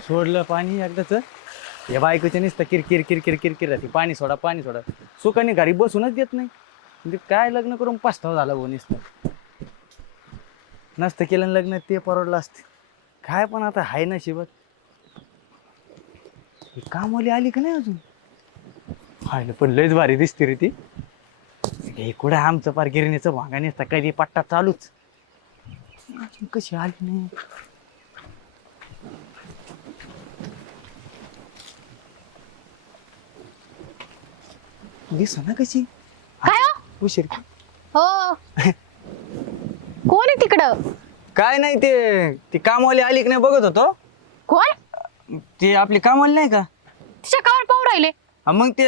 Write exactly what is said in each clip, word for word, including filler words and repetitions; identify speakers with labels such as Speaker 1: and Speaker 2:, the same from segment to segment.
Speaker 1: सोडलं पाणी एकदाच. या बायकोच्या नुसतं किरकिर किरकिर किरकिर राहते, पाणी सोडा पाणी सोडा. सुखाने घरी बसूनच देत नाही. म्हणजे काय लग्न करून पस्तावा झाला भाऊ नुसतं. नसतं केलं ना लग्न ते परवडलं असतं. काय पण आता हाय नशिबात. ही कामवाली आली का नाही अजून? हाय ना, पण लयच भारी दिसते रे ती. हे कुठं आमचं पार गिरणीचं भांगा नसता, कधी पट्टा चालूच. अजून कशी आली नाही? दिसा ना कशी.
Speaker 2: काय हो?
Speaker 1: उशीर.
Speaker 2: हो. कोण आहे तिकडं?
Speaker 1: काय नाही, ते ती कामवाली आली की नाही बघत होतो.
Speaker 2: कोण?
Speaker 1: ते आपली कामवाली नाही का?
Speaker 2: तिच्या कावर पाहू राहिले?
Speaker 1: हा, मग ते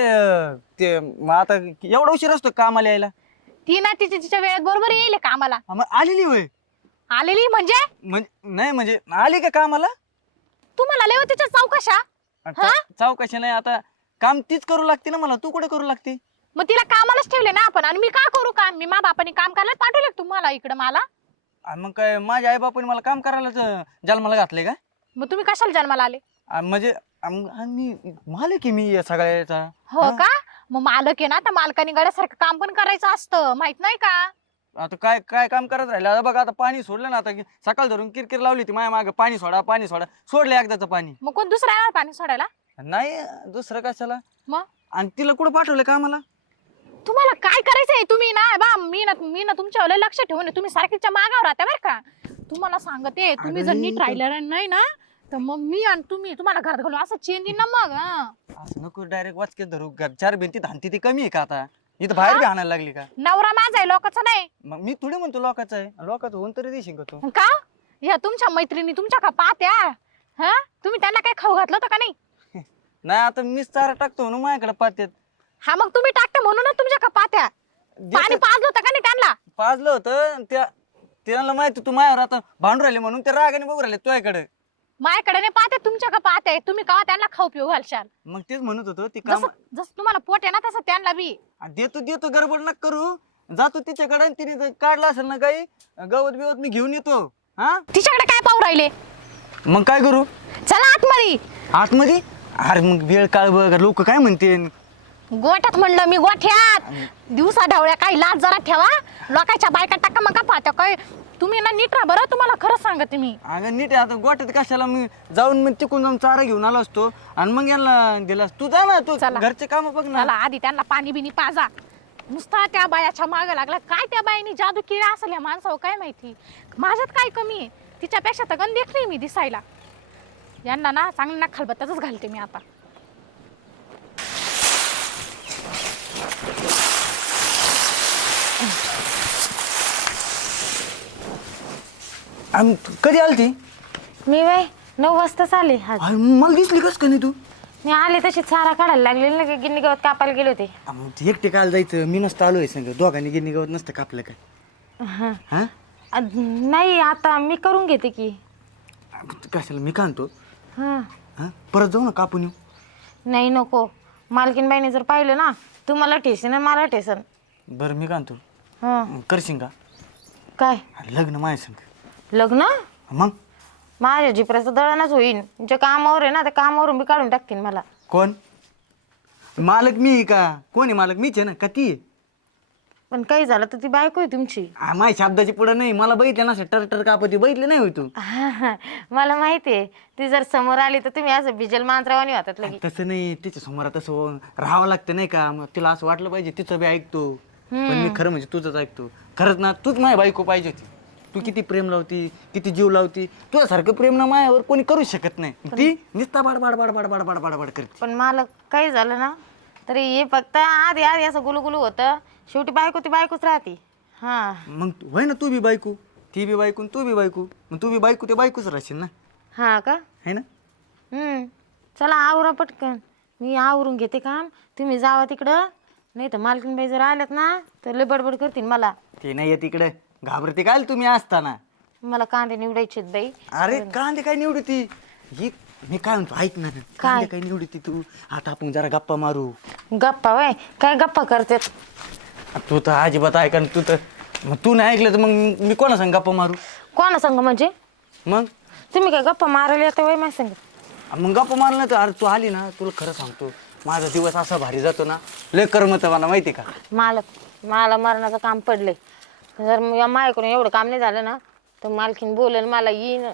Speaker 1: ते मग आता एवढा उशीर असतो कामाला यायला?
Speaker 2: ती ना तिच्या तिच्या वेळेत बरोबर येईल कामाला.
Speaker 1: हा, मग आलेली होय?
Speaker 2: आलेली म्हणजे?
Speaker 1: म्हणजे नाही म्हणजे आली का कामाला?
Speaker 2: तुम्हाला लय तिच्या चौकशा. हा?
Speaker 1: चौकशी नाही, आता काम तीच करू लागते ना मला. तू कुठे करू लागते?
Speaker 2: मग तिला कामालाच ठेवले ना आपण, आणि मी का करू काम? मी मा बापाने काम करायला पाठवले का तुम्हाला इकडं मला?
Speaker 1: आणि मग काय माझ्या आई बापाने मला काम करायलाच जन्माला घातले का?
Speaker 2: मग तुम्ही कशाला जन्माला आले?
Speaker 1: आणि म्हणजे आम- आणि मी मालक आहे मी या सगळ्याचा.
Speaker 2: हो का? मग मालक आहे ना, तर मालकाने गड्यासारखं काम पण करायचं असतं, माहित नाही का?
Speaker 1: आता काय काय काम करत राहिलं? आता बघा, आता पाणी सोडलं ना, आता सकाळ धरून किरकिर लावली ती माझ्या मागे, पाणी सोडा पाणी सोडा. सोडलं एकदाचं पाणी.
Speaker 2: मग कोण दुसरा येणार पाणी सोडायला?
Speaker 1: नाही दुसरं कशाला.
Speaker 2: मग
Speaker 1: आणि तिला कुठं पाठवलं का मला?
Speaker 2: तुम्हाला काय करायचंय? तुम्ही ना बा मी ना मी ना तुमच्यावर लय लक्ष ठेवून आहे. तुम्ही सारखीच्या मागावर राहता बरं का. तुम्हाला सांगते, तुम्ही जर
Speaker 1: अगं,
Speaker 2: नीट राहिलं नाही ना, तर मग मी आणि तुम्ही तुम्हाला घरात घालून असं चेन देईन ना मग. हा.
Speaker 1: असं नको डायरेक्ट वाचके धरू. घर चार भिंतीत हाणती ती कमी आहे का आता? इथं बाहेर बी हाणायला लागली का?
Speaker 2: नवरा माझा आहे, लोकांचा नाही.
Speaker 1: मग मी थोडी म्हणतो लोकांचं आहे. लोकांचं होऊन तरी देशील का तू?
Speaker 2: का? ह्या तुमच्या मैत्रिणी तुमच्या का पाहत्या? हा, तुम्ही त्यांना काही खाऊ घातलं होतं का नाही?
Speaker 1: नाही, आता मीच चारा टाकतो म्हणून माझ्याकडे पाहतात.
Speaker 2: हा, मग तुम्ही टाकता म्हणूनच तुमच्या का पाहत्या. पाणी पाजलं होतं का नाही त्यांना?
Speaker 1: पाजलं होतं. त्या त्यांना माहिती तू माझ्यावर आता भांडू राहिले म्हणून ते रागाने बघू राहिले तुझ्याकडे.
Speaker 2: माझ्याकडे नाही पाहते, तुमच्या का पाहते. तुम्ही का त्यांना खाऊ पिऊ घालशाल?
Speaker 1: मग तेच म्हणत होतो ती काम.
Speaker 2: जसं जसं तुम्हाला पोट आहे ना, तसं त्यांना बी.
Speaker 1: देतो देतो गडबड नका करू. जातो तिच्याकडे आणि तिने जर काढला असेल ना काही गवत बिवत मी घेऊन येतो. हा,
Speaker 2: तिच्याकडे काय पाहू राहिले?
Speaker 1: मग काय करू?
Speaker 2: चला आतमध्ये.
Speaker 1: आतमध्ये? अरे मग वेळ काळ बघ, लोक काय म्हणते.
Speaker 2: गोठ्यात म्हणलं मी, गोठ्यात. दिवसा ढवळ्या काही लाज जरा ठेवा. लोकांच्या बायका टाका मग का पाहत्या काय? तुम्ही ना नीट राहा बरं, तुम्हाला खरं सांगते मी.
Speaker 1: अगं नीट आहे, आता गोट्यात कशाला मी जाऊन मग तिकून जाऊन चारा घेऊन आलो असतो आणि मग यांना दिला. तू जा ना, तू
Speaker 2: चला.
Speaker 1: घरचे काम बघ ना.
Speaker 2: चला आधी त्यांना पाणी बिनी पाजा. नुसता त्या बायाच्या मागे लागला. काय त्या बाईने जादू केला असेल या माणसावर काय माहिती. माझ्यात काय कमी आहे? तिच्यापेक्षा तर गण देखली मी दिसायला. यांना ना चांगलं ना खलबत्ताच घालते मी आता.
Speaker 1: आम- कधी आली ती?
Speaker 3: मी बाई नऊ वाजताच आले आज.
Speaker 1: अरे, मला दिसली कस का नाही तू?
Speaker 3: मी आले तशी चारा काढायला लागले ना, गिन्नी गवत कापायला गेले होते.
Speaker 1: आ, मग ते एकटे काल जायचं. मी नसतं आलोय संग. दोघांनी गिरणी गवत नसतं कापलं काय?
Speaker 3: हा.
Speaker 1: हा,
Speaker 3: अ, नाही आता मी करून घेते की.
Speaker 1: कशाला मी का आणतो?
Speaker 3: हा.
Speaker 1: हा, परत जाऊ ना कापून येऊ.
Speaker 3: नाही नको. मालकीन बाईने जर पाहिलं ना, तुम्हाला ठेसन आणि मला ठेसन.
Speaker 1: बरं मी का आणतो?
Speaker 3: हा.
Speaker 1: करशील का?
Speaker 3: काय
Speaker 1: लग्न माझ्या संग.
Speaker 3: लग्न?
Speaker 1: मग
Speaker 3: माझ्या जिपऱ्याचं दळणच होईन. तुमच्या कामावर आहे ना, त्या कामावरून बी काढून टाकतील मला.
Speaker 1: कोण मालक? मी का? कोण आहे मालक? मीच आहे ना का ती?
Speaker 3: पण काही झालं तर ती बायको आहे तुमची.
Speaker 1: आ, माझ्या शब्दाची पुढे नाही. मला बघितलं ना टरटर कापती बघितली नाही होय तू?
Speaker 3: हा, हा. मला माहिती आहे. ती जर समोर आली तर तुम्ही असं बिजल मांजरावानी होतात लगी.
Speaker 1: तसं नाही, तिच्या समोर तसं राहावं लागतं नाही का? मग तिला असं वाटलं पाहिजे तिचं बी ऐकतो. पण मी खरं म्हणजे तुझंच ऐकतो. खरंच ना, तूच माझी बायको पाहिजे होती. तू किती प्रेम लावती, किती जीव लावती. तुझ्यासारखं प्रेम ना माझ्यावर कोणी करू शकत नाही. ती नुसता बाड बाड बाड बाड बाड बाड बाड बाड करते.
Speaker 3: पण मला काही झालं ना, तरी हे फक्त आधी आधी असं गुलुगुलू होतं. शेवटी बायको ती बायकोच राहते. हा.
Speaker 1: मग होय ना, तू बी बायको, ती बी बायको, तू बी बायको. मग तू बी बायको ते बायकोच राहशील ना,
Speaker 3: हा का?
Speaker 1: है ना?
Speaker 3: हम्म. चला आवरा पटकन. मी आवरून घेते काम. तुम्ही जावा तिकडं. नाही तर मालकीनबाई जर आल्यात ना, तर लय बडबड करतील मला.
Speaker 1: ते नाही येत इकडे. घाबरते काय तुम्ही असताना?
Speaker 3: मला कांदे निवडायचे बाई.
Speaker 1: अरे कांदे काय निवडती ही? मी काय म्हणतो ऐक ना, कांदे काय निवडती तू? आता आपण जरा गप्पा मारू.
Speaker 3: गप्पा वय काय गप्पा करते?
Speaker 1: तू तर अजिबात ऐका ना. तू तर मग तू नाही ऐकलं तर मग मी कोणा सांग गप्पा मारू?
Speaker 3: कोणा संग म्हणजे?
Speaker 1: मग
Speaker 3: तुम्ही काय गप्पा मारायला येतं वय माझ्या संग?
Speaker 1: मग गप्पा मारलं तर अरे तू आली ना तुला खरं सांगतो माझा दिवस असा भारी जातो ना लय करमत मला माहिती का.
Speaker 3: मला मला मरणाचं काम पडले. जर या माझ्याकडून एवढं काम नाही झालं ना तर मालकीन बोलेल मला येईन.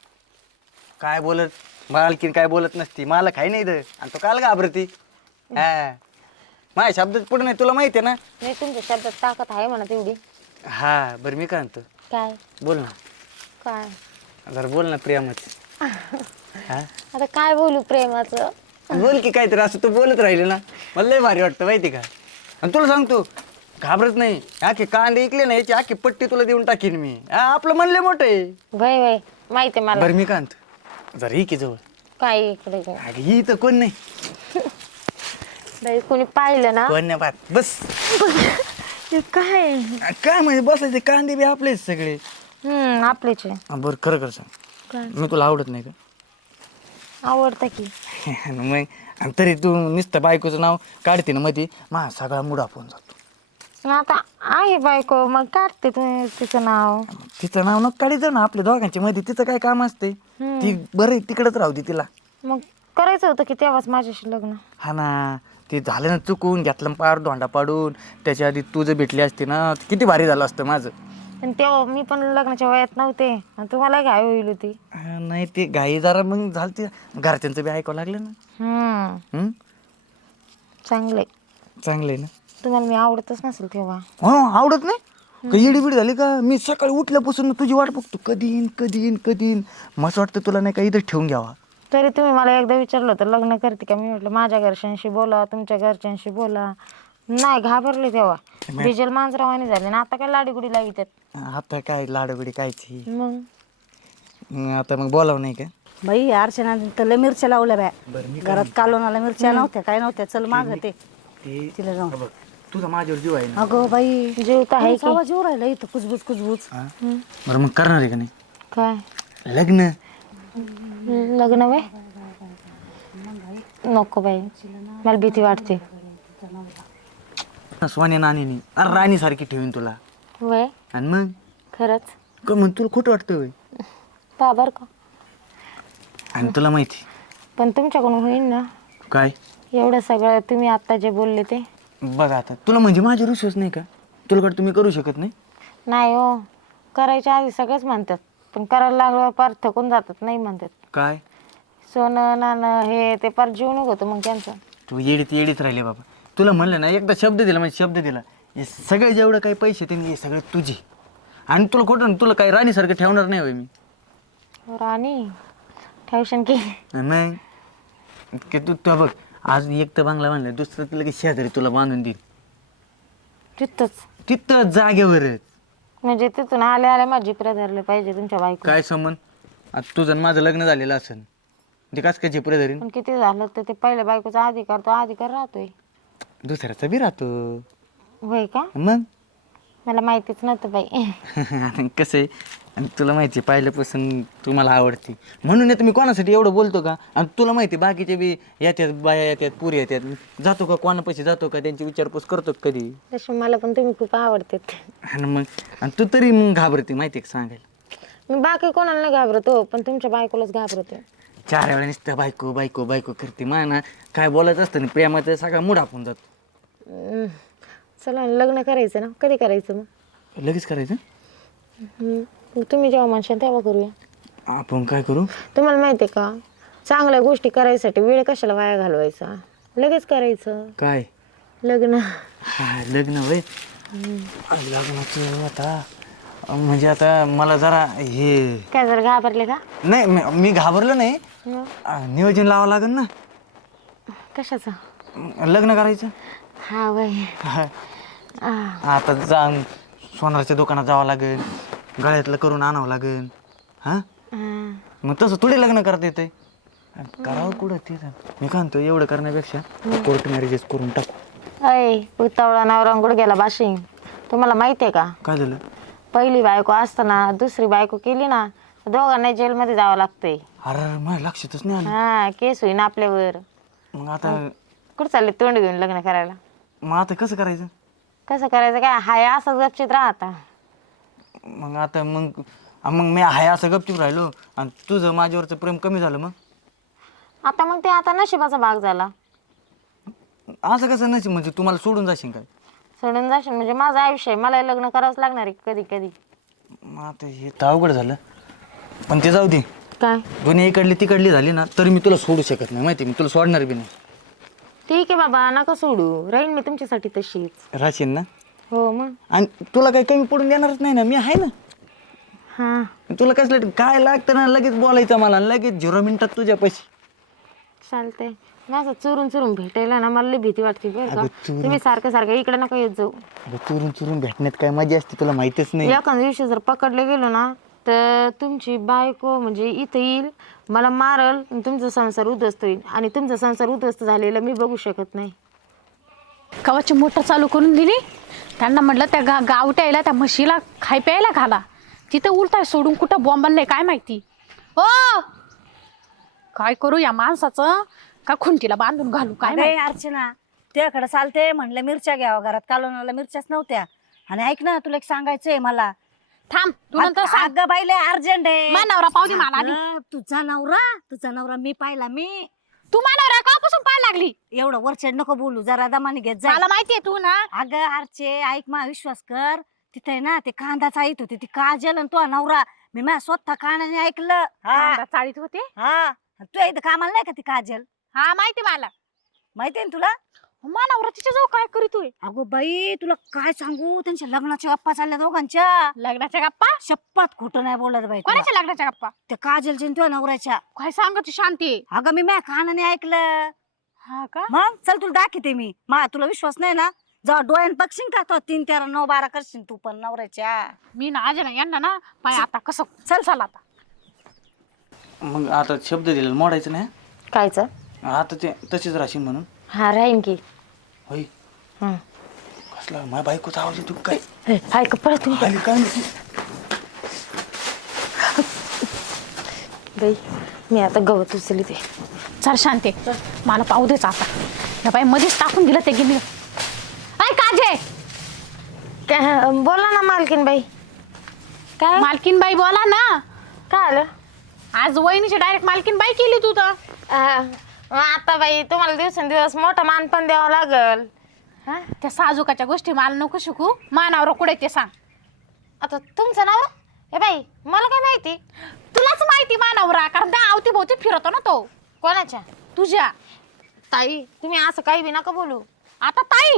Speaker 1: काय बोलत मालकीन काय बोलत नसती मला काही नाही तर आणि तो काल घाबरती. हा माझ्या शब्दात पुढे नाही तुला माहिती आहे ना.
Speaker 3: नाही तुमच्या शब्दात ताकद आहे म्हणा तेवढी.
Speaker 1: हा बरं मी काय म्हणतो
Speaker 3: काय
Speaker 1: बोल ना
Speaker 3: काय
Speaker 1: जरा बोल ना प्रियामच. हा
Speaker 3: आता काय बोलू प्रेमाचं.
Speaker 1: बोल की काहीतरी असं तू बोलत राहिले ना मला लय भारी वाटतं माहिती का. आणि तुला सांगतो घाबरत नाही आखी कांदे ऐकले ना याची आखी पट्टी तुला देऊन टाकीन मी. हा आपलं म्हणले मोठं आहे.
Speaker 3: वय वय माहिती आहे मला.
Speaker 1: बरं मी काय म्हणतो जरा ही की जवळ.
Speaker 3: काय इकडे
Speaker 1: अगं ही तर कोण नाही
Speaker 3: बाई कोणी पाहिलं ना.
Speaker 1: कोण नाही पाहत बस.
Speaker 3: हे काय
Speaker 1: काय म्हणजे बसायचे कांदे बी आपलेच सगळे.
Speaker 3: हम्म आपलेच आहे.
Speaker 1: हा, बरं खरं खरं सांग
Speaker 3: काय
Speaker 1: मी तुला आवडत नाही का.
Speaker 3: आवडतं की.
Speaker 1: आणि मग आणि तरी तू नुसतं बायकोचं नाव काढते ना मध्ये मा सगळा मूड आपण जातो.
Speaker 3: पण आता आहे बायको मग काढते तुम्ही तिचं नाव.
Speaker 1: तिचं नाव नको काढायचं ना आपल्या दोघांच्या मध्ये तिचं काय काम असते. ती बरं तिकडच राहू दे तिला.
Speaker 3: मग करायचं होतं की तेव्हाच माझ्याशी लग्न.
Speaker 1: हा ना ते झालं ना चुकून घेतलं पार धोंडा पाडून त्याच्या आधी तू जर भेटली असती ना किती भारी झालं असतं माझं.
Speaker 3: आणि तेव्हा मी पण लग्नाच्या वयात नव्हते आणि तुम्हाला घाई होईल होती.
Speaker 1: हा, नाही ते घाई जरा मग झालं ते घरच्यांचं बी ऐकावं लागलं ना.
Speaker 3: हम्म
Speaker 1: हम्म?
Speaker 3: चांगलंय.
Speaker 1: चांगलं आहे ना.
Speaker 3: तुम्हाला मी आवडतच नसेल तेव्हा.
Speaker 1: हो आवडत नाही का येडी बिडी झाली का. मी सकाळी उठल्यापासून तुझी वाट बघतो कधी येईन कधी येईन कधी येईन. मस्त वाटतं तुला नाही का इथं ठेवून घ्यावा.
Speaker 3: तरी तुम्ही मला एकदा विचारलं होतं लग्न करते का. मी म्हटलं माझ्या घरच्यांशी बोला तुमच्या घरच्यांशी बोला. नाही घाबरले तेव्हा. डिझेल मांजरावानी झाले ना आता काय लाडीगुडी लावितात.
Speaker 1: आता काय लाडबिडी कायची.
Speaker 3: मग
Speaker 1: मग आता मग बोलावं नाही का.
Speaker 4: बाई अर्चना तर लय मिरच्या लावल्या बाय घरात कालोनाला मिरच्या नव्हत्या काय नव्हत्या चल माग ते
Speaker 1: ते
Speaker 4: तिला जाऊन
Speaker 1: बघ तुझा माझ्यावर जीव आहे ना.
Speaker 4: अगं बाई
Speaker 3: जीव तर आहे
Speaker 4: तुमचा आवाज येऊ राहिला इथं कुजबुज कुजबुज.
Speaker 1: हा? बरं मग करणार आहे का नाही
Speaker 3: काय
Speaker 1: लग्न.
Speaker 3: लग्न वय नको बाई मला भीती वाटते.
Speaker 1: सोन्या नानीनी अरे राणी सारखी ठेवीन तुला.
Speaker 3: वय
Speaker 1: आणि मग
Speaker 3: खरंच
Speaker 1: का मग तुला खोटं वाटतं होय.
Speaker 3: बाबर का.
Speaker 1: आणि तुला माहिती
Speaker 3: पण तुमच्याकडून होईल ना
Speaker 1: काय
Speaker 3: एवढं सगळं तुम्ही आत्ता जे बोलले ते.
Speaker 1: बघ आता तुला म्हणजे माझ्या विश्वास नाही का. तुला वाटतं तुम्ही करू शकत नाही.
Speaker 3: नाही हो करायच्या आधी सगळंच म्हणतात पण करायला लागल्यावर पार थकून जातात नाही म्हणतात.
Speaker 1: काय
Speaker 3: सोनं नाणं हे ते पार जीवन होतं मग त्यांचं.
Speaker 1: तू येडीत येडीत राहिले बाबा. तुला म्हणलं ना एकदा शब्द दिला म्हणजे शब्द दिला हे सगळे जेवढं काही पैसे ते हे सगळे तुझे. आणि तुला खोटं ना, तुला काही राणीसारखं ठेवणार नाही होय मी.
Speaker 3: राणी ठेवशन की.
Speaker 1: मग की तू तू बघ आज एक तर बांगला बांधला दुसरं तुला की शेजारी तुला बांधून देईल
Speaker 3: तिथंच
Speaker 1: तिथं जागेवरच.
Speaker 3: म्हणजे तिथून आले आले माझी जिपऱ्या धरले पाहिजे तुमच्या बायको.
Speaker 1: काय संबंध आता तुझं आणि माझं लग्न झालेलं असेल ते कास काय झिपरे धरीन.
Speaker 3: पण किती झालं तर ते पहिल्या बायकोचा अधिकार तो अधिकार राहतोय.
Speaker 1: दुसऱ्याचा बी राहतो
Speaker 3: होय का
Speaker 1: मग.
Speaker 3: मला माहितीच नव्हतं बाई.
Speaker 1: आणि कसं आहे आणि तुला माहिती आहे पहिल्यापासून तू मला आवडते म्हणून येतं मी कोणासाठी एवढं बोलतो का. आणि तुला माहिती आहे बाकीचे बी येतात बाया येतात पुरी येतात जातो का कोणापाशी जातो का त्यांची विचारपूस करतो का कधी.
Speaker 3: तसं मला पण तुम्ही खूप आवडतात.
Speaker 1: आणि मग आणि तू तरी मग घाबरते माहिती आहे का सांगायला.
Speaker 3: मी बाकी कोणाला नाही घाबरतो पण तुमच्या बायकोलाच घाबरते.
Speaker 1: चार वेळा नुसतं बायको बायको बायको करते मा ना काय बोलायचं असतं ना प्रेमाचं सगळा मूड आपण जातो.
Speaker 3: हम्म. चला लग्न करायचं ना कधी करायचं मग.
Speaker 1: लगेच करायचं.
Speaker 3: हम्म. मग तुम्ही जेव्हा म्हणशाल तेव्हा करूया.
Speaker 1: आपण काय करू
Speaker 3: तुम्हाला माहिती आहे का चांगल्या गोष्टी करायसाठी वेळ कशाला वाया घालवायचा. लगेच करायचं
Speaker 1: काय
Speaker 3: लग्न.
Speaker 1: हा लग्न वय लग्नाचं आता म्हणजे आता मला जरा हे
Speaker 3: काय जर घाबरले का.
Speaker 1: नाही मी- मी घाबरलो नाही.
Speaker 3: मग
Speaker 1: आ, नियोजन लावावं लागेल ना.
Speaker 3: कशाचं.
Speaker 1: लग्न करायचं.
Speaker 3: हा बाई.
Speaker 1: हा.
Speaker 3: आ.
Speaker 1: आता जाऊन सोनारच्या दुकानात जावं लागेल गळ्यातलं करून आणावं लागेल. हां
Speaker 3: हा.
Speaker 1: मग तसं थोडी लग्न करता येते करावं कुठं ते मी काय म्हणतो एवढं करण्यापेक्षा कोर्ट मॅरेजेस करून टाकू.
Speaker 3: अय उतावळा नवरा गुडघ्याला बाशिंग. तुम्हाला माहिती आहे का
Speaker 1: काय झालं.
Speaker 3: पहिली बायको असताना दुसरी बायको केली ना दोघांना जेलमध्ये जावं लागतंय.
Speaker 1: अरे माझ्या लक्षातच नाही आलं.
Speaker 3: हा केस होईन आपल्यावर.
Speaker 1: मग आता
Speaker 3: कुठं चालले तोंड घेऊन लग्न करायला.
Speaker 1: मग आता कसं करायचं.
Speaker 3: कसं करायचं काय हाय असंच गपचित राहता.
Speaker 1: मग आता मग मग मी आहे असं गपचूप राहिलो आणि तुझं माझ्यावरचं प्रेम कमी झालं मग.
Speaker 3: आता मग ते आता नशिबाचा भाग झाला.
Speaker 1: असं कसं नसेल म्हणजे तुम्हाला सोडून जाशील काय?
Speaker 3: सोडून जाशील म्हणजे माझं आयुष्य आहे, मला लग्न करावंच लागणार आहे कधी कधी.
Speaker 1: मग आता हे तर अवघड झालं. पण ते जाऊ दे,
Speaker 3: काय
Speaker 1: दोन्ही इकडली तिकडली झाली ना तरी मी तुला सोडू शकत नाही माहिती, मी तुला सोडणार बी नाही.
Speaker 3: ठीक आहे बाबा, नका सोडू, राहीन मी तुमच्यासाठी तशीच.
Speaker 1: राहशील ना?
Speaker 3: हो मग.
Speaker 1: आणि तुला काही कमी पडून देणारच नाही ना, मी आहे ना.
Speaker 3: हा
Speaker 1: तुला कसलं काय लागतं ना लगेच बोलायचं मला, लगेच झिरो मिनिटात तुझ्या पैसे.
Speaker 3: चालतंय. माझं चुरून चुरून भेटायला ना मला लई भीती वाटते बरं का.
Speaker 1: अगं चुरून-
Speaker 3: तुम्ही सारखं सारखं इकडे नका येत जाऊ.
Speaker 1: अगं चुरून चुरून भेटण्यात काय मजा असते तुला माहितीच नाही.
Speaker 3: एखाद्या दिवशी जर पकडले गेलो ना तर तुमची बायको म्हणजे इथं येईल, मला मारल, आणि तुमचा संसार उद्ध्वस्त होईल, आणि तुमचा संसार उद्ध्वस्त झालेला मी बघू शकत नाही.
Speaker 2: कवाची मोटर चालू करून दिली. त्यांना म्हटलं त्या गा गावट्याला त्या म्हशीला खाय प्यायला घाला. तिथं उलटाय सोडून कुठं बॉम्बलले काय माहिती. हो काय करू या माणसाचं, का खुंटीला बांधून घालू काय
Speaker 4: अरे
Speaker 2: माहिती.
Speaker 4: अर्चना, तुझ्याकडे चालते म्हणलं मिरच्या घ्यावं, घरात कालवणाला मिरच्याच नव्हत्या. आणि ऐक ना, तुला एक सांगायचंय मला.
Speaker 2: थांब तू नंतर सांग.
Speaker 4: अगं बाईले अर्जंट आहे.
Speaker 2: मा नवरा पाहू दे मला आधी.
Speaker 4: अगं, तुझा नवरा तुझा नवरा मी पाहिला. मी
Speaker 2: तू मा नवरा कवापासून पाहायला लागली.
Speaker 4: एवढं वरचेड नको बोलू, जरा दमाने घेत जा.
Speaker 2: मला माहितीये तू ना.
Speaker 4: अगं अर्चे, ऐक मा विश्वास कर. तिथे ना ते कांदा चाळीत होते ती काजल आणि तो नवरा. मी माझ्या स्वतः कानाने ऐकलं. हा
Speaker 2: कांदा चाळीत होते.
Speaker 4: हा तू इथं कामाला नाही का ती काजल?
Speaker 2: हा माहिती मला.
Speaker 4: माहितीये ना तुला?
Speaker 2: मा नवरा तिच्या जवळ काय करीतोय.
Speaker 4: अगो बाई, तुला काय सांगू, त्यांच्या लग्नाच्या गप्पा चालल्या दोघांच्या.
Speaker 2: लग्नाच्या गप्पा.
Speaker 4: शपथ खोटं नाही बोलत बाई तुला.
Speaker 2: कोणाच्या लग्नाच्या गप्पा.
Speaker 4: त्या काजलच्या आणि तुझ्या नवऱ्याच्या.
Speaker 2: काय सांगत शांती.
Speaker 4: अगं मी माझ्या कानाने ऐकलं.
Speaker 2: हा का.
Speaker 4: मग चल तुला दाखवते मी. मा तुला विश्वास नाही ना, जेव्हा डोळ्यान बघशील का तो तीन तेरा नऊ बारा करशील तू पण नवऱ्याच्या.
Speaker 2: मी ना आज ना यांना ना पाय आता कसं चल चल आता.
Speaker 1: मग आता शब्द दिलेला मोडायचं नाही.
Speaker 3: कायच.
Speaker 1: आता ते तसेच राहशील म्हणून.
Speaker 3: हा राहीन की.
Speaker 1: होय.
Speaker 3: हं.
Speaker 1: कसला माझ्या बायकोचा आवाज येतो काय?
Speaker 3: ए, ऐक परत तुम्ही.
Speaker 1: आली काय माहिती?
Speaker 3: बाई मी आता गवत उचली ते.
Speaker 2: चल शांती मला पाहू देच आता. या बाई मध्येच टाकून दिलं ते गिनी. ऐ काजे.
Speaker 3: काय बोला ना मालकीन बाई. काय
Speaker 2: मालकीन बाई बोला ना.
Speaker 3: काय आलं?
Speaker 2: आज वहिनीची डायरेक्ट मालकीन बाई केली तू तर.
Speaker 3: अं, आता बाई तुम्हाला दिवसेंदिवस मोठं मान पण द्यावं लागल.
Speaker 2: हा त्या साजूकाच्या गोष्टी मला नको शिकू. मानावर कुठे ते सांग.
Speaker 3: आता तुमचं नाव ए बाई मला काय माहिती.
Speaker 2: तुलाच माहिती मानावरा, कारण त्या अवती भोवती फिरतो ना तो.
Speaker 3: कोणाच्या?
Speaker 2: तुझ्या.
Speaker 3: ताई तुम्ही असं काही बी नका बोलू.
Speaker 2: आता ताई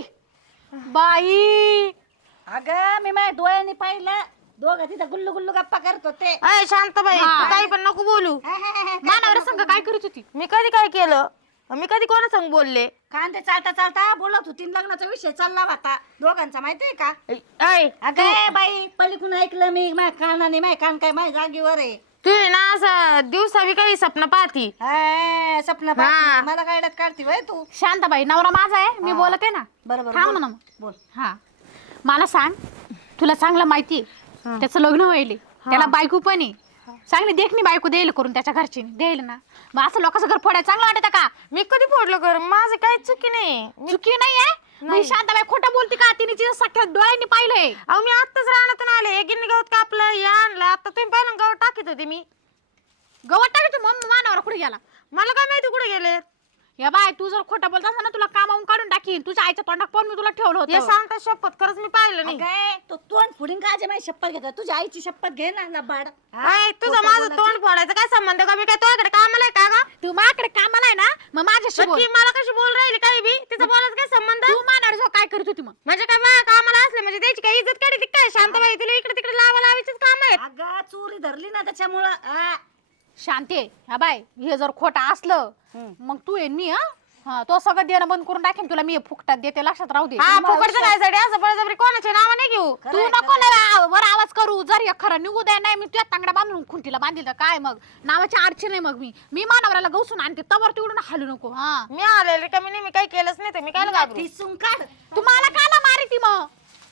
Speaker 2: बाई.
Speaker 4: अगं मी माझ्या डोळ्याने पाहिलं. दोघं तिथं गुल्लू गुल्लू गप्पा करत होते.
Speaker 3: अय शांत बाई
Speaker 2: हा.
Speaker 3: तू काही पण नको बोलू.
Speaker 2: मानावर संग काय करीत होती.
Speaker 3: मी कधी काय केलं? मी कधी कोणा संग बोलले?
Speaker 4: कांदे चालता चालता बोलत होती, लग्नाचा विषय चालला होता दोघांचा, माहितीये का?
Speaker 3: अय
Speaker 4: अगं बाई पलीकडून ऐकलं मी माझ्या कानाने. माझ्या कान काय माझ्या जागेवर आहे.
Speaker 3: तू आहे ना असं दिवसा बी काही स्वप्न पाहती.
Speaker 4: हाय, सपना
Speaker 3: हा.
Speaker 4: पाहती. मला काय अडत काढती बाई तू.
Speaker 2: शांताबाई नवरा माझा आहे, मी बोलते ना.
Speaker 4: बरोबर
Speaker 2: थांब
Speaker 4: बोल.
Speaker 2: ना मग.
Speaker 4: बोल.
Speaker 2: हा मला सांग, तुला चांगलं माहिती
Speaker 3: हा.
Speaker 2: त्याचं लग्न व्हायले, त्याला बायको पण आहे. चांगली देखणी बायको देईल करून त्याच्या घरची देईल ना. मग असं लोकांचं घर फोडायला चांगलं वाटतं का?
Speaker 3: मी कधी फोडलं घर? माझं काही चुकी नाही.
Speaker 2: चुकी नाही आहे. मी शांताबाई खोटं बोलते का? तिने तिच्या सख्या डोळ्यांनी पाहिलंय.
Speaker 3: अहो मी आत्ताच रानातून आले. एक गिन्नी गवत कापलं, हे आणलं. आता तुम्ही पाहिलं गवत टाकीत होते मी.
Speaker 2: गवत टाकायचं मग मानावर कुठे गेला?
Speaker 3: मला काय माहिती कुठे गेले.
Speaker 2: या बाय तू जर खोटं बोलत असेल ना, तुला कामावून काढून टाकीन. तुझ्या आईच्या तोंडात पण मी तुला ठेवलं
Speaker 3: हे
Speaker 2: होतं.
Speaker 3: सांगता शपथ खरंच मी पाहिलं नाही.
Speaker 4: अगं, तो तोंड फुडीन का जे माझी शपथ घेतो? तुझ्या आईची शपथ घे ना लबाड. हा?
Speaker 3: अय तुझं
Speaker 4: खोटं
Speaker 3: माझं
Speaker 4: बोलायचं.
Speaker 3: तोंड फोडायचं काय संबंध का? मी काय तुझ्याकडे कामाला आहे का ग?
Speaker 2: तू माझ्याकडे कामाला आहे ना, मग माझ्याशी बोल.
Speaker 3: ती मला कशी बोल राहिली काही बी? तिचं बोलायचं काय संबंध?
Speaker 2: तू मानावर जाऊ काय करत होती मग?
Speaker 3: म्हणजे काय माझ्या कामाला असले म्हणजे त्याची काय इज्जत काढी काय? शांताबाई तुला इकडे तिकडे लावा लावायचीच काम आहेत.
Speaker 4: अगं चोरी धरली ना त्याच्यामुळं. हा.
Speaker 2: शांती हा बाय, हे जर खोटं असलं मग तू येईन मी. हा हा तो सगळं देणं बंद करून टाकेन तुला मी. फुकटात देते, लक्षात राहू दे.
Speaker 3: हा फुकटचं काय साठी असं बळजबरी कोणाचे नाव नाही घेऊ.
Speaker 2: तू नको लय वर आवाज करू. जर हे खरं निघू द्या नाही, मी तुझ्या तांगड्या बांधून खुंटीला बांधील तर काय मग? नावाची अडचण नाही मग. मी मी मानवराला गवसून आणते, तवर तिकडून हलू नको. हा
Speaker 3: मी आलेले का मी नाही, मी काही केलंच नाही तर मी काय घाबरू.
Speaker 4: ठिसून काढ.
Speaker 2: तू मला काला मारी ती मग?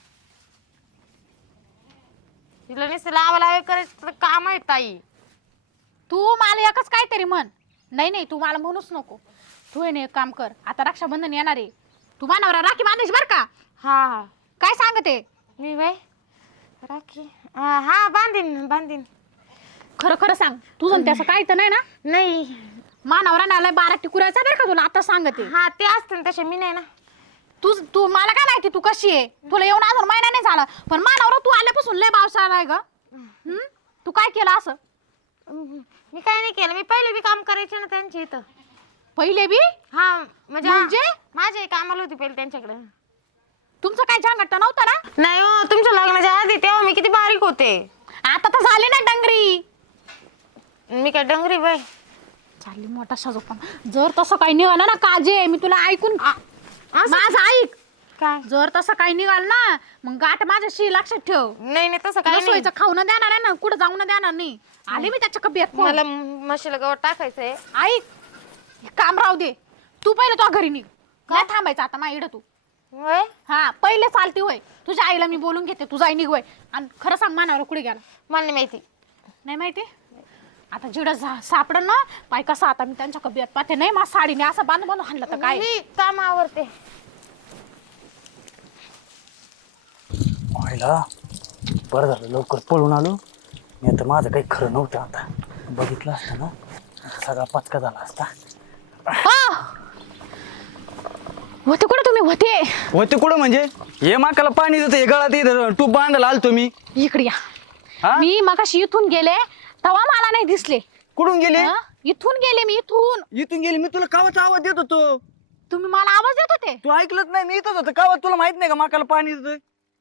Speaker 3: तिला नुसतं लावा लावे करायचं काम आहे ताई.
Speaker 2: तू मला एकच काहीतरी म्हण. नाही नाही तू मला म्हणूच नको. तू आहे ना एक काम कर, आता रक्षाबंधन येणार आहे. तू मानवरा राखी बांधायची बर का?
Speaker 3: हा हा
Speaker 2: काय सांगते?
Speaker 3: मी बाई राखी हा हा, बांधीन बांधीन.
Speaker 2: खरं खरं सांग, तुझं आणि त्याचं काय तर नाही ना?
Speaker 3: नाही
Speaker 2: मानावरा नालाय बारा टिकुरायचा बरं का तुला आता सांगते.
Speaker 3: हा ते असते ना तसे, मी नाही ना.
Speaker 2: तू तू मला काय माहिती तू कशी आहे, तुला येऊन अजून महिना नाही झाला पण मानावरा तू आल्यापासून लय पावसाळा आहे ग. हम्म? तू काय केलं असं?
Speaker 3: मी काय नाही केलं, मी पहिले बी काम करायचे ना त्यांच्या इथं.
Speaker 2: पहिले बी
Speaker 3: हा म्हणजे
Speaker 2: म्हणजे?
Speaker 3: माझे कामाला होती पहिले त्यांच्याकडे.
Speaker 2: तुमचं काय झांगट्टा नव्हता ना?
Speaker 3: नाही हो, तुमच्या लग्नाच्या आधी तेव्हा मी किती बारीक होते.
Speaker 2: आता तर झाली ना डंगरी.
Speaker 3: मी काय डंगरी बाई?
Speaker 2: चालली मोठा साजोपा. जर तसं काही निघालं ना काजे, मी तुला ऐकून माझं ऐक.
Speaker 3: काय?
Speaker 2: जर तसं काही निघाल ना मग गाठ माझ्याशी लक्षात ठेव.
Speaker 3: नाही नाही तसं काय नाही.
Speaker 2: रसोईचं खाऊ न देणार आहे ना, कुठं जाऊ न देणार नाही. आले मी त्याच्या कबियत.
Speaker 3: मला म्हशीला गवत टाकायचंय.
Speaker 2: ऐक, हे काम राहू दे. तू पहिले तो घरी निघ. काय थांबायचं आता माझ्या इकडं तू.
Speaker 3: होय?
Speaker 2: हा पहिले चालते होय. तुझ्या आईला मी बोलून घेते, तुझा आई निघ. आणि खरं सांग मानावर कुठे गेला?
Speaker 3: मला नाही माहिती.
Speaker 2: नाही माहिती? आता जिडं सापडन ना पाय कसा आता मी त्यांच्या कबियत पाहते. नाही माझ्या साडीने असं बांध बांधून हाणलं तर काय.
Speaker 3: मी काम आवरते.
Speaker 1: व्हायला बरं झालं लवकर पळून आलो. मी आता माझं काही खरं नव्हतं. आता बघितलं असतं ना सगळा पचका झाला असता.
Speaker 2: होते कुठे तुम्ही? होते
Speaker 1: होते कुठं म्हणजे? हे माकाला पाणी देतं हे गळात इथं तू बांधायला आलतो मी.
Speaker 2: इकडे या.
Speaker 1: हा?
Speaker 2: मी मगाशी इथून गेले तेव्हा मला नाही दिसले.
Speaker 1: कुठून गेले?
Speaker 2: हं? इथून गेले मी इथून.
Speaker 1: इथून गेली. मी तुला कावाचा आवाज देत होतो.
Speaker 2: तुम्ही मला आवाज देत होते.
Speaker 1: तू ऐकलंच नाही. मी इथंच होतो कावात. तुला माहित नाही का माकाला पाणी देतोय?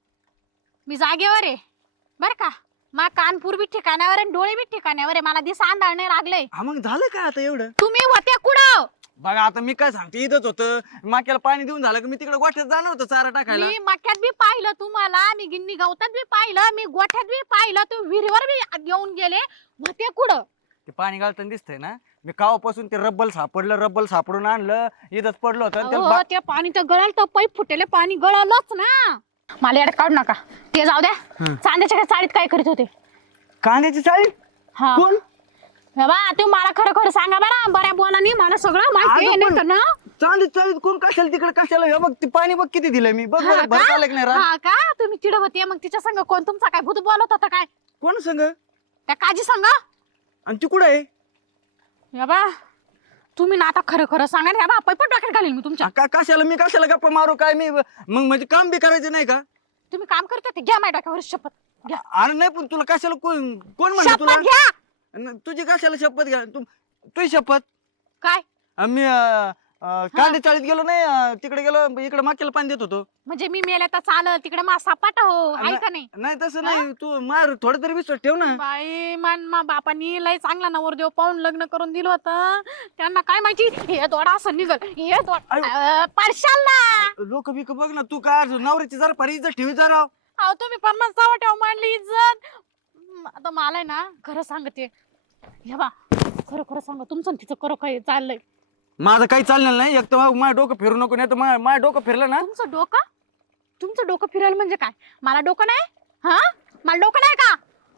Speaker 2: मी जागेवर आहे बर का. मा कानपूर बी ठिकाण्यावर आहे, डोळे बी ठिकाण्यावर आहे. मला दिस अंधार नाही लागले.
Speaker 1: हा मग झालं काय आता एवढं?
Speaker 2: तुम्ही होते कुठं?
Speaker 1: बघा आता मी काय सांगते इथंच होतं. माक्याला पाणी देऊन झालं की मी तिकडे गोठ्यात जाणार होतो चारा टाकायला.
Speaker 2: मी मक्यात बी पाहिलं तुम्हाला, मी गिन्नी गवतात बी पाहिलं, मी गोठ्यात बी पाहिलं, तुम्ही विहिरीवर बी येऊन गेले. होते कुठं?
Speaker 1: ते पाणी घालताना दिसतंय ना. मी कावापासून ते रब्बल सापडलं. रब्बल सापडून आणलं. इथंच पडलं होतं आणि त्याला
Speaker 2: अहो,
Speaker 1: बा-
Speaker 2: ते पाणी तर गळाल तर पैप फुटेले पाणी गळालच ना. मला याड काढू नका. ते जाऊ द्या. चांद्याच्या काय चाळीत काय करीत होते?
Speaker 1: कांद्याची चाळी?
Speaker 2: हा
Speaker 1: कोण?
Speaker 2: बाबा तुम्ही मला खरं खरं सांगा बरं. बऱ्या बोलानी मला सगळं माहिती आहे.
Speaker 1: अगं पण-
Speaker 2: नाही तर ना
Speaker 1: चांदी चाळीत कोण कशाला तिकडे कशाला? हे बघ ते पाणी बघ किती दिलंय मी. बघ
Speaker 2: हा
Speaker 1: बरं भरत आलं की नाही
Speaker 2: का?
Speaker 1: रान?
Speaker 2: हा का? तुम्ही चिड होते मग तिच्या संग कोण तुमचा काय भूत बोलत होता काय?
Speaker 1: कोण संग?
Speaker 2: त्या काजी संग?
Speaker 1: आणि ती कुठं आहे?
Speaker 2: बाबा तुम्ही ना आता खरं खरं सांगा ना बाबा. पैपट डोक्यात घालील मी तुमच्या.
Speaker 1: आ, का कशाला मी कशाला गप्पा मारू काय मी? मग म्हणजे काम बी करायचं नाही का?
Speaker 2: तुम्ही काम करत होते, घ्या माझ्या डोक्यावर शपथ घ्या.
Speaker 1: अरे नाही पण तुला कशाला कोण कोण म्हणलं तुला?
Speaker 2: शपथ घ्या.
Speaker 1: न- तुझी कशाला शपथ घ्या? तू तुझी शपथ?
Speaker 2: काय
Speaker 1: आम्ही कांदे चाळीत गेलो नाही. अं, तिकडे गेलो इकडे माकेला पाणी देत होतो.
Speaker 2: म्हणजे मी मेल्या तर चालत तिकडे मा सपाट हो आहे का नाही?
Speaker 1: नाही तसं नाही. तू मार थोडं तरी विश्वास ठेव ना.
Speaker 2: बाई मान मा बापानी लय चांगला नवरदेव पाहून लग्न करून दिलं होतं. त्यांना काय माहिती हे दोडा असं निघल हे दोड
Speaker 1: आयो.
Speaker 2: अं, पडशाल ना.
Speaker 1: लोक बिक बघ ना. तू काय नवऱ्याची जरा फार इज्जत ठेवी जरा.
Speaker 2: अहो तुम्ही पण मग जावं ठेव मांडली इज्जत. म, आता मला आहे ना खरं सांगते. हे बा खरं खरं सांगा तुमचं आणि तिचं खरं काय चाललंय?
Speaker 1: माझं काही चाललेलं नाही. एक तर माझं डोकं फिरू नको. नाही तर माझं डोकं फिरलं ना.
Speaker 2: तुमचं डोकं तुमचं डोकं फिरायला म्हणजे काय? मला डोकं नाही? हा मला डोकं नाही का?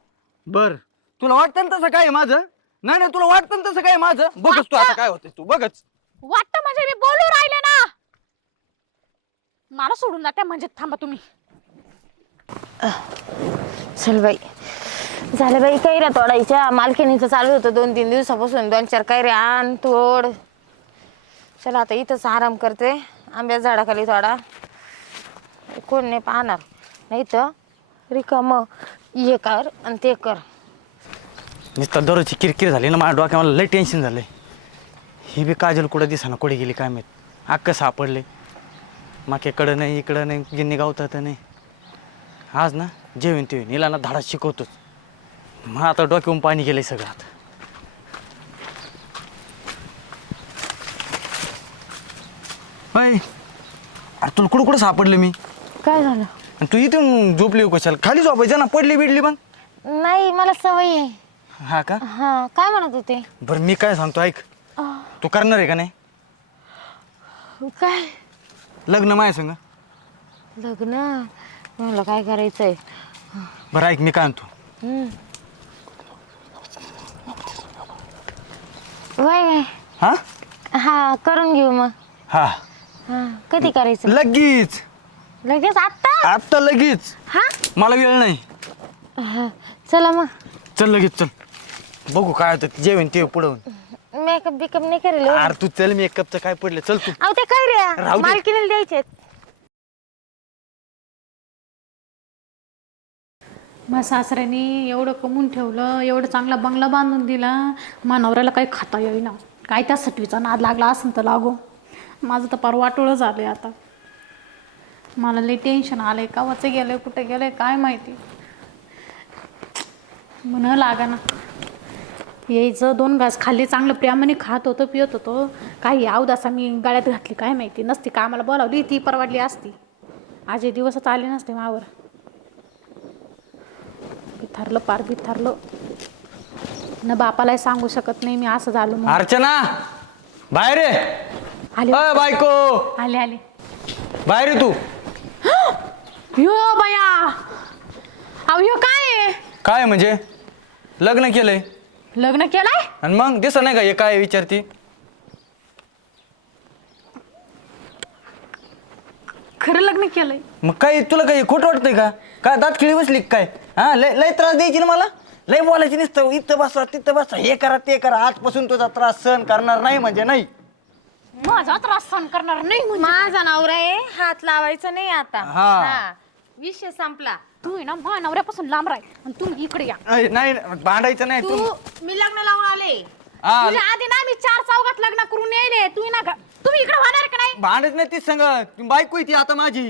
Speaker 1: बर तुला वाटतं ना तसं काय आहे माझं? नाही नाही तुला वाटतं ना तसं काय आहे माझं? बघच तू आता काय होतंय तू बघच.
Speaker 2: वाटतं म्हणजे मी बोलू राहिले ना. मला सोडून जाते म्हणजे थांबा तुम्ही.
Speaker 3: चल बाई झालं बाई. कैऱ्या तोडायच्या मालकिनीचं चालू होतं दोन तीन दिवसापासून. दोन चार कैऱ्या आण तोड. चला आता इथंच आराम करते. आंब्या झाडाखाली थोडा. कोण नाही पाहणार. नाही तर रिकाम हे कर आणि ते कर.
Speaker 1: नुसतं दररोजची किरकिर झाली ना माझ्या डोक्याला. लय टेन्शन झालंय. ही बी काजल कुठं दिसाना कुठे गेली काय माहित. अक्क सापडले. माकेकडं नाही इकडं नाही गिन्नी गावतात नाही. आज ना जेवण ते हिला ना धाडा शिकवतोच. मग आता डोक्यावरून पाणी गेलंय सगळं आता. अरे तुला कुठं कुठं सापडलं मी?
Speaker 3: काय झालं?
Speaker 1: आणि तू इथून झोपली कशाला? खाली झोपायचं ना. पडली बिडली मग?
Speaker 3: नाही मला सवय आहे.
Speaker 1: हा का?
Speaker 3: हा काय म्हणत होते?
Speaker 1: बरं मी काय सांगतो ऐक. तू करणार आहे का नाही
Speaker 3: काय
Speaker 1: लग्न माझ्या संग?
Speaker 3: लग्न? मला काय करायचंय?
Speaker 1: बरं ऐक मी काय आणतो.
Speaker 3: हम्म. वय वय
Speaker 1: हा
Speaker 3: हा करून घेऊ मग.
Speaker 1: हा
Speaker 3: हा कधी करायचं?
Speaker 1: लगेच.
Speaker 3: लगेच आत्ता?
Speaker 1: आत्ता लगेच.
Speaker 3: हा
Speaker 1: मला वेळ नाही.
Speaker 3: हा, चला मग.
Speaker 1: चल लगेच चल. बघू काय होतं जेवण ते पुढं.
Speaker 3: मेकअप बिकअप नाही करेल हो.
Speaker 1: अरे तू चल मेकअपचं काय पडलं चल तू
Speaker 3: अहो ते काय रे
Speaker 1: राहू दे.
Speaker 3: मालकीने द्यायचे
Speaker 2: मग सासऱ्याने एवढं कमवून ठेवलं, एवढं चांगला बंगला बांधून दिला, मग नवऱ्याला काही खाता येईना. काय त्या सटवीचा नाद लागला असेल तर लागो. माझं तर पार वाटोळं झालंय आता. मला लई टेन्शन आलंय, कावाचं गेलंय कुठे गेलंय काय माहिती. म्हण लागा ना यायचं, दोन घास खाल्ले, चांगलं प्रेमाने खात होतं पित होतो. काही अवदासा मी गळ्यात घातली काय माहिती. नसती कामाला बोलावली ती परवडली असती. आज हे दिवसच आले नसते मावर. बिथारलं पार बिथारलं न बापालाही सांगू शकत नाही मी असं झालो म्हणून.
Speaker 1: अर्चना बाहेर ये.
Speaker 2: आले
Speaker 1: अय बायको
Speaker 2: आले आले
Speaker 1: बाहेर ये तू.
Speaker 2: यो बया अहो यो काय आहे?
Speaker 1: काय म्हणजे लग्न केलंय
Speaker 2: लग्न केलंय
Speaker 1: आणि मग दिसत नाही का हे काय विचारती.
Speaker 2: खरं लग्न केलंय.
Speaker 1: मग काय तुला काही खोटं वाटतंय का काय दात खिळी बसली का काय. हा लय लय त्रास द्यायची ना मला. लय बोलायची नसतं इथं बसा तिथं बसा हे करा ते करा. आजपासून तुझा त्रास सहन करणार नाही म्हणजे नाही.
Speaker 2: माझा त्रास सहन करणार नाही म्हणजे
Speaker 3: माझा नवरा आहे हात लावायचा नाही आता
Speaker 1: हा.
Speaker 3: हा. विषय संपला.
Speaker 2: तू आहे ना मा नवऱ्यापासून लांब राह आणि तुम्ही इकडे या.
Speaker 1: अय, नाही भांडायचं नाही
Speaker 3: तू
Speaker 1: तू.
Speaker 3: मी लग्न लावून आले.
Speaker 1: हा,
Speaker 2: तुझ्या आधी ना मी चार चौघात लग्न करून येईल. तू ना गा- तुम्ही इकडे होणार का नाही?
Speaker 1: भांडत नाही तीच सांग बायको आहे ती आता माझी.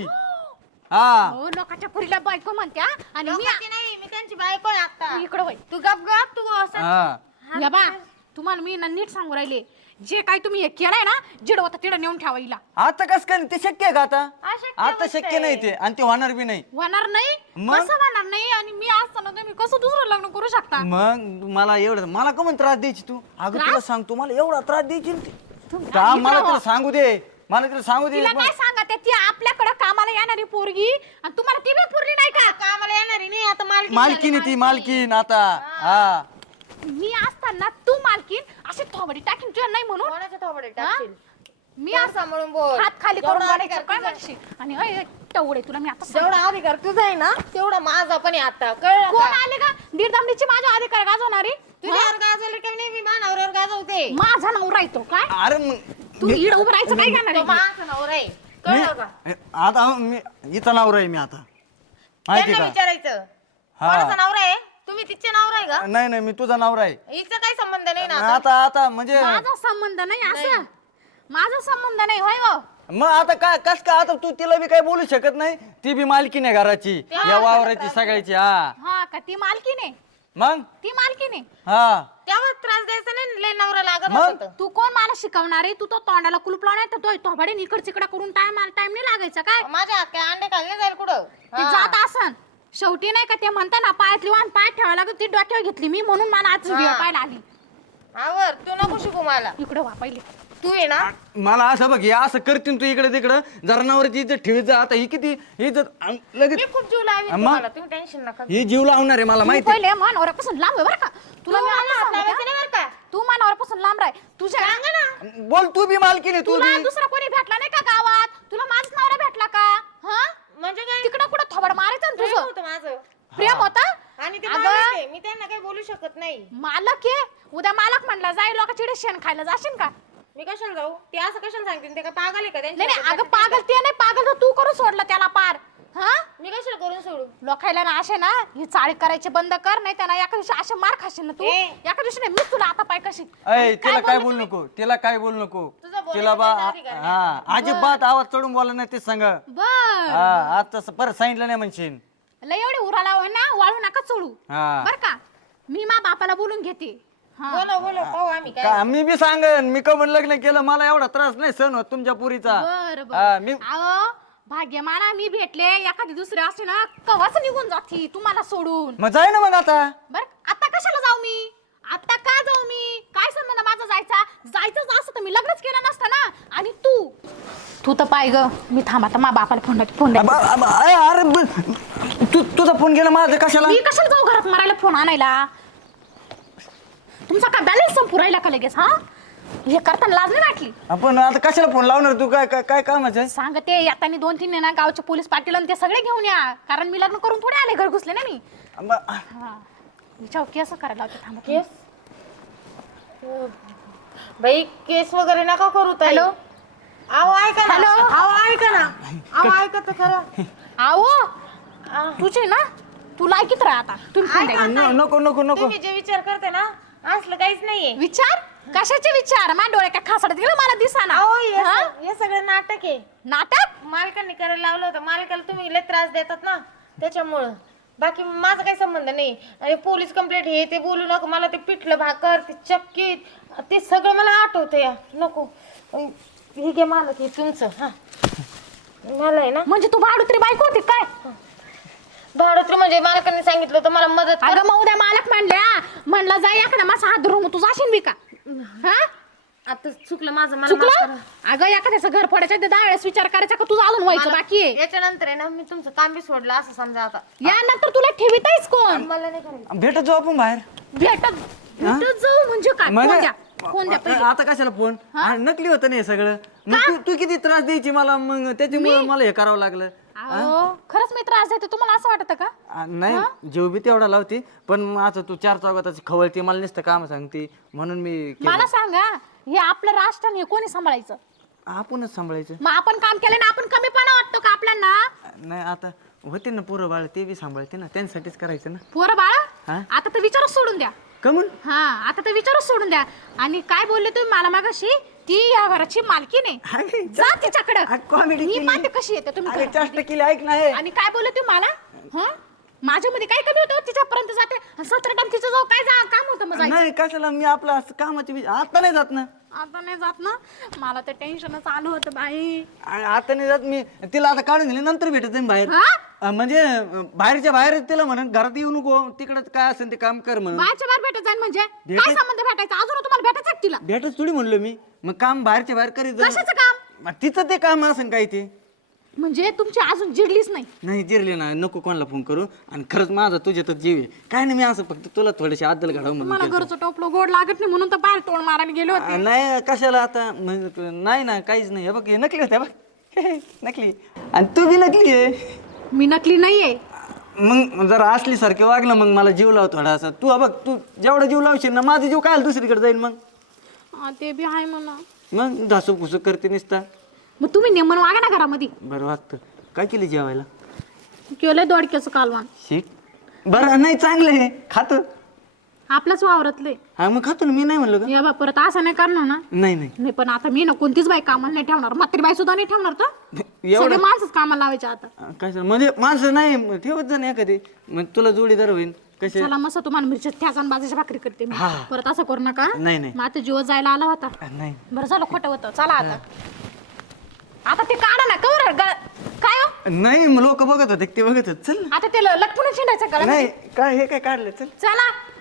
Speaker 1: हा
Speaker 2: हो लोकांच्या पुरीला बायको म्हणत्या आणि मी
Speaker 3: लोकांची नाही मी त्यांची बायको आहे आता.
Speaker 2: इकडे वय.
Speaker 3: तू गप गप तू असं
Speaker 1: हा
Speaker 2: या बा तुम्हाला मी ना नीट सांगू राहिले. जे काय तुम्ही हे केलंय ना जिड होता तिडं नेऊन ठेवा हिला.
Speaker 1: आता कस काय ते शक्य आहे का आता
Speaker 3: अशक्य
Speaker 1: आता
Speaker 3: गोष्ट
Speaker 1: शक्य
Speaker 3: आहे.
Speaker 1: नाही ते आणि ते होणार बी नाही.
Speaker 2: होणार नाही
Speaker 1: मग?
Speaker 2: कसं होणार नाही. आणि मी असताना तुम्ही कसं दुसरं लग्न करू शकता.
Speaker 1: मग मला एवढं मला का म्हणून त्रास द्यायची तू. अगं तुला सांगतो मला एवढा त्रास द्यायची ना ती.
Speaker 2: तुम्ही
Speaker 1: का
Speaker 2: इकडं
Speaker 1: मला
Speaker 2: हो.
Speaker 1: तुला सांगू दे मला तुला सांगू दे
Speaker 2: तिला काय सांगा ते ती आपल्याकडे कामाला येणारी पोरगी आणि तुम्हाला ती बी पुरली नाही का.
Speaker 3: कामाला येणारी नाही आता मालकी
Speaker 1: मालकीन ती मालकीन आता. हा
Speaker 2: मी असताना तू मालकीन अशी थोबडी टाकीन तुझ्या नाही म्हणून.
Speaker 3: कोणाच्या थोबडे
Speaker 2: हा?
Speaker 3: टाकशील
Speaker 2: मी
Speaker 3: तोंड
Speaker 2: आज
Speaker 3: सांभाळून बोल.
Speaker 2: हात खाली
Speaker 3: जेवढा
Speaker 2: करून
Speaker 3: अधिकार
Speaker 2: बोलायचं काय
Speaker 3: तुझा.
Speaker 2: म्हणशील. आणि अय, अय, टवडे तुला मी आता सांगते.
Speaker 3: जेवढा अधिकार तुझा आहे ना तेवढा माझा पण आहे आता कळलं
Speaker 2: कोण
Speaker 3: का?
Speaker 2: आले का दीड दामडीची माझ्या अधिकार गाजवणारी.
Speaker 3: तुझ्यावर गाजवलं की नाही मी मानावर गाजवते.
Speaker 2: माझा नवरा येतो काय
Speaker 1: अरे मग
Speaker 2: तू इड उभं राहायचं काय करणार
Speaker 3: तो
Speaker 2: आहे?
Speaker 3: माझा नवरा आहे कळलं का?
Speaker 1: मी आता मी इथं नावर आहे मी आता माहिती
Speaker 3: त्यांना
Speaker 1: का.
Speaker 3: विचारायचं
Speaker 1: हा
Speaker 3: कोणाचा नवरा आहे तुम्ही तिचे नवरा आहे का
Speaker 1: नाही नाही मी तुझा नवरा आहे.
Speaker 3: हिचा काही संबंध नाही ना आता.
Speaker 1: आता आता म्हणजे
Speaker 2: माझा संबंध नाही असं माझा संबंध नाही होय हो.
Speaker 1: मग आता काय कस का आता तू तिला बी काही बोलू शकत नाही. ती बी मालकीन आहे घराची या वावराची सगळ्याची. हा
Speaker 2: हा का ती मालकीने
Speaker 1: मग
Speaker 2: ती मालकीने
Speaker 1: हा
Speaker 3: तेव्हा त्रास द्यायचा नाही लय नवरा लागत
Speaker 1: मग?
Speaker 3: होतं.
Speaker 2: तू कोण मला शिकवणार आहे. तू तो तोंडाला कुलूप लावणार तर तो थोबाडे इकड तिकडे करून टाइम टाइम नाही लागायचा काय.
Speaker 3: माझ्या हात काय अंडे खाल्ले जाईल कुठं
Speaker 2: ते जात असन शेवटी नाही का ते म्हणता ना पायातली वाहन पायात ठेवायला लागत ती डोक्यावर घेतली मी म्हणून मला आज
Speaker 3: हा.
Speaker 2: वेळ पाहायला आली.
Speaker 3: आवर तू नको शिकू मला
Speaker 2: इकडे वा पहिले.
Speaker 3: तू आहे ना
Speaker 1: मला असं बघ हे असं करतीन तू इकडे तिकडं जरा नवऱ्याची इज्जत ठेवीत जा. आता ही किती इज्जत अं, लगेच
Speaker 3: मी खूप जीव लावी
Speaker 1: अम्मा.
Speaker 3: तुम्हाला तुम्ही टेन्शन नका
Speaker 1: ही जीव लावणार आहे मला
Speaker 2: तू
Speaker 1: माहिती आहे.
Speaker 2: पहिले मानावरापासून लांब आहे बरं का. तुला मी
Speaker 3: मला
Speaker 2: आता
Speaker 3: हात
Speaker 2: सांगते
Speaker 3: लावायचं
Speaker 2: हा.
Speaker 3: नाही बरं का
Speaker 2: तू मानावरापासून लांब राह. तुझ्या
Speaker 1: बोल तू बी मालकीन आहे तू
Speaker 2: तुला
Speaker 1: बी.
Speaker 2: दुसरा कोणी भेटला नाही का गावात. तुला माझाच नवरा भेटला का. हा
Speaker 3: म्हणजे काय
Speaker 2: तिकडं कुठं थोबड मारायचं ना
Speaker 3: प्रेम
Speaker 2: तुझं
Speaker 3: होतं माझं
Speaker 2: प्रेम होता.
Speaker 3: आणि ते
Speaker 2: अगं.
Speaker 3: मालक आहे मी त्यांना काही बोलू शकत नाही.
Speaker 2: मालक आहे उद्या मालक म्हणला जाईल लोकांची शेण खायला जाशील का.
Speaker 3: मी कशाला जाऊ ते असं कशाला सांगते ते का पागल आहे का
Speaker 2: नाही नाही
Speaker 3: त्यांच्या
Speaker 2: अगं पागल ते नाही पागल तर तू करून सोडलं त्याला पार. हा
Speaker 3: मी कशाला करून सोडू
Speaker 2: लोकायला ना असे ना ही चाळी करायची बंद कर नाही तर ना एका दिवशी असे मार खाशील ना तू.
Speaker 3: ए.
Speaker 2: एका दिवशी नाही मी तुला आता पाय कशी.
Speaker 1: अय तिला काय
Speaker 2: बोलले
Speaker 1: बोलू
Speaker 2: तुम्ही?
Speaker 1: नको तिला काय बोलू नको.
Speaker 3: तुझं बोलायचं
Speaker 1: तिला बा
Speaker 3: त्याचा अधिकार नाही.
Speaker 1: हा अजिबात आवाज चढून बोला नाही ते सांग.
Speaker 2: बर
Speaker 1: हा आज तसं परत सांगितलं नाही म्हणशील.
Speaker 2: लय एवढी उराला हो ना वाळू नका चोळू
Speaker 1: हा
Speaker 2: बर का. मी मा बापाला बोलून घेते. हा.
Speaker 3: बोलो बोलो पाहू आम्ही काय
Speaker 1: का मी बी सांगन मी कमन लग्न केलं मला एवढा त्रास नाही सहन होत तुमच्या पुरीचा.
Speaker 2: बर
Speaker 1: हा,
Speaker 2: बर
Speaker 1: मी
Speaker 2: अहो भाग्य मला मी भेटले एखादी दुसरी असते ना कवाच निघून जाती तुम्हाला सोडून.
Speaker 1: मग जाय ना मग आता.
Speaker 2: बर आता कशाला जाऊ मी. आता का जाऊ मी काय संबंध माझा जायचा. जायचंच असतं तर मी लग्नच केलं नसतं ना. आणि तू तू तर पाय ग मी थांब आता मा बापाला फोन फोन
Speaker 1: अब- अब- अय, अरे ब- तू तुझा फोन गेला माझा कशाला.
Speaker 2: मी कशाला जाऊ घरात मारायला फोन आणायला. तुमचा काय बॅलन्स संपू राहिला का लगेच. हा हे करताना लाज नाही वाटली.
Speaker 1: आपण आता कशाला फोन लावणार तू काय काय काय कामाचं.
Speaker 2: सांगते येतानी दोन तीन आहे ना गावचे पोलीस पाटील आणि ते सगळे घेऊन या. कारण मी लग्न करून थोडे आले घर घुसले ना मी.
Speaker 1: अब-
Speaker 2: हा विचार केस करायला होते थांबा
Speaker 3: केस बाई केस वगैरे नका करू ताई.
Speaker 2: हॅलो
Speaker 3: अहो ऐका ना.
Speaker 2: हॅलो.
Speaker 3: अहो ऐका ना. अहो ऐका तर खरं.
Speaker 2: आहो तुझे ना तू लायकीत राहा आता तुम्ही फोन द्या.
Speaker 1: न- नको नको नको
Speaker 3: तुम्ही जे विचार करते ना असलं काहीच नाहीये.
Speaker 2: विचार कशाचे विचार माझ्या डोळे काय खासाडत गेलं मला दिसाना.
Speaker 3: अहो हे
Speaker 2: हा?
Speaker 3: स- हे सगळं नाटक आहे.
Speaker 2: नाटक
Speaker 3: मालकांनी करायला लावलं होतं. मालकाला तुम्ही लय त्रास देतात ना त्याच्यामुळं. बाकी माझा काही संबंध नाही. आणि पोलीस कंप्लेंट हे ते बोलू नको. मला ते पिठलं भाकर ते चक्की ते सगळं मला आठवतं या. नको हे घे मालक हे तुमचं. हा मला आहे ना
Speaker 2: म्हणजे तू भाडुत्री बायको होती काय?
Speaker 3: भाडोत्री म्हणजे मालकांनी सांगितलं होतं मला मदत कर.
Speaker 2: अगं मग उद्या मालक म्हणल्या म्हणला जा एखादा माझा हात धरून तू जाशील बी का? हा
Speaker 3: आता चुकलं माझं मला माफ
Speaker 2: चुकलं?
Speaker 3: करा.
Speaker 2: अगं एखाद्याचं घर फोडायच्या आधी दहा वेळेस विचार करायचा का तुझं अजून व्हायचं
Speaker 3: मला-
Speaker 2: बाकी आहे?
Speaker 3: याच्यानंतर आहे ना मी तुमचं काम बी सोडलं असं समजा आता.
Speaker 2: यानंतर तुला ठेवीतायच कोण?
Speaker 3: मला नाही करायचं.
Speaker 1: भेटत जाऊ आपण बाहेर
Speaker 2: भेटत भेटत जाऊ म्हणजे काय? फोन
Speaker 1: म्हणजे
Speaker 2: द्या फोन द्या पहिले.
Speaker 1: आता कशाला फोन आणि नकली होतं नाही हे सगळं. मग तू तू किती त्रास द्यायची मला मग त्याच्यामुळे मला हे करावं लागलं.
Speaker 2: अहो खरंच मी त्रास देते तुम्हाला असं वाटतं का?
Speaker 1: आ, नाही जीव बी तेवढा लावते पण मग आता तू चार चौघाताची खवळती मला नुसतं काम सांगते म्हणून मी केलं.
Speaker 2: मला सांगा हे आपलं राष्ट्र हे कोणी सांभाळायचं?
Speaker 1: आपणच सांभाळायचं.
Speaker 2: मग आपण काम केलं ना आपण कमीपणा वाटतो का आपल्याला?
Speaker 1: नाही आता होते ना पोरं बाळ ते बी सांभाळते ना त्यांच्यासाठीच करायचं ना.
Speaker 2: पोरं बाळा
Speaker 1: हा?
Speaker 2: आता तर विचारच सोडून द्या.
Speaker 1: कमून
Speaker 2: हा आता तर विचारच सोडून द्या. आणि काय बोलले तुम्ही मला मागाशी ती या घराची मालकी नाही जा तिच्याकडे.
Speaker 1: कॉमेडी
Speaker 2: मी पाहते कशी येते तुम्ही
Speaker 1: अरे
Speaker 2: करा.
Speaker 1: चेष्टा केली ऐक ना हे.
Speaker 2: आणि काय बोलले तुम्ही मला? हा माझ्यामध्ये काय कमी होतं तिच्यापर्यंत जाते सतरा टाइम तिचं जाऊ काय जा काम होतं मग जायचं.
Speaker 1: नाही कशाला मी आपलं असं कामाची बी- आता नाही जात ना.
Speaker 2: आता नाही जात ना मला तर टेन्शनच आलं होतं बाई.
Speaker 1: आ- आता नाही जात मी तिला आता काढून दिले नंतर भेटत जाईन बाहेर.
Speaker 2: हा
Speaker 1: अ, म्हणजे अ, बाहेरच्या बाहेर तिला म्हणून घरात येऊ नको तिकडं काय असेल ते काम कर म्हणून.
Speaker 2: बाहेरच्या बाहेर भेटत जाईल म्हणजे काय
Speaker 1: भेटत-
Speaker 2: संबंध भेटायचा अजून तुम्हाला भेटायचं का तिला?
Speaker 1: भेटच थोडी म्हणलो मी मग काम बाहेरच्या बाहेर करीत जाईन.
Speaker 2: कशाचं काम?
Speaker 1: मग तिचं ते काम असेल काय ते.
Speaker 2: म्हणजे तुमची अजून जिरलीच नाही.
Speaker 1: नाही जिरले ना नको कोणाला फोन करू आणि खरंच माझा तुझ्यातच जीव आहे काय नाही मी असं फक्त तुला थोडीशी आदल घडावं म्हणून
Speaker 2: मला
Speaker 1: केलं.
Speaker 2: घरचं टोपलं गोड लागत नाही म्हणून तर बाहेर तोंड मारायला गेले होते.
Speaker 1: आ, नाही कशाला आता म्हणजे नाही ना काहीच नाही हे बघ हे नकली होत्या बघ नकली आणि तू बी नकली आहे.
Speaker 2: मी नकली नाहीये.
Speaker 1: मग जरा असली सारखं वागलं मग मला जीव लाव थोडासा तू हा बघ तू जेवढा जीव लावशील ना माझा जीव काय दुसरीकडे जाईल मग
Speaker 2: हा, ते बी आहे म्हणा.
Speaker 1: मग धासू फुसू करते निसता.
Speaker 2: मग तुम्ही नेमन वागा ना घरामध्ये.
Speaker 1: बरं वागतं काय केली जेवायला
Speaker 2: केलंय दोडक्याचं कालवान
Speaker 1: शीट बरं नाही चांगलं आहे खातो.
Speaker 2: आपल्याच वावरतले.
Speaker 1: हा मग खातो ना मी नाही म्हणलो का
Speaker 2: या बा परत असं नाही करणार ना.
Speaker 1: नाही नाही
Speaker 2: नाही पण आता मी ना कोणतीच बाई कामाला नाही ठेवणार म्हातारी बाई सुद्धा नाही ठेवणार तर
Speaker 1: एवढं
Speaker 2: सगळे माणसंच कामाला लावायचे आता.
Speaker 1: काय सांग म्हणजे माणसं नाही ठेवत जा ना एखादी मग तुला जोडीदार होईल कसे
Speaker 2: चला मस्त तुम्हाला मिरच्या ठ्याचा आणि बाजूच्या भाकरी करते मी.
Speaker 1: हा.
Speaker 2: परत असं करू नका.
Speaker 1: नाही नाही
Speaker 2: मग आता जीव जायला आला होता.
Speaker 1: नाही
Speaker 2: बरं झालं खोटं होतं चला आता. आता ते काढा ना कवर ग- काय हो?
Speaker 1: नाही लोक बघत होते ते बघत होते चल
Speaker 2: आता ते लटकून शिंडायचं का?
Speaker 1: नाही काय हे काय काढलं चल
Speaker 2: चला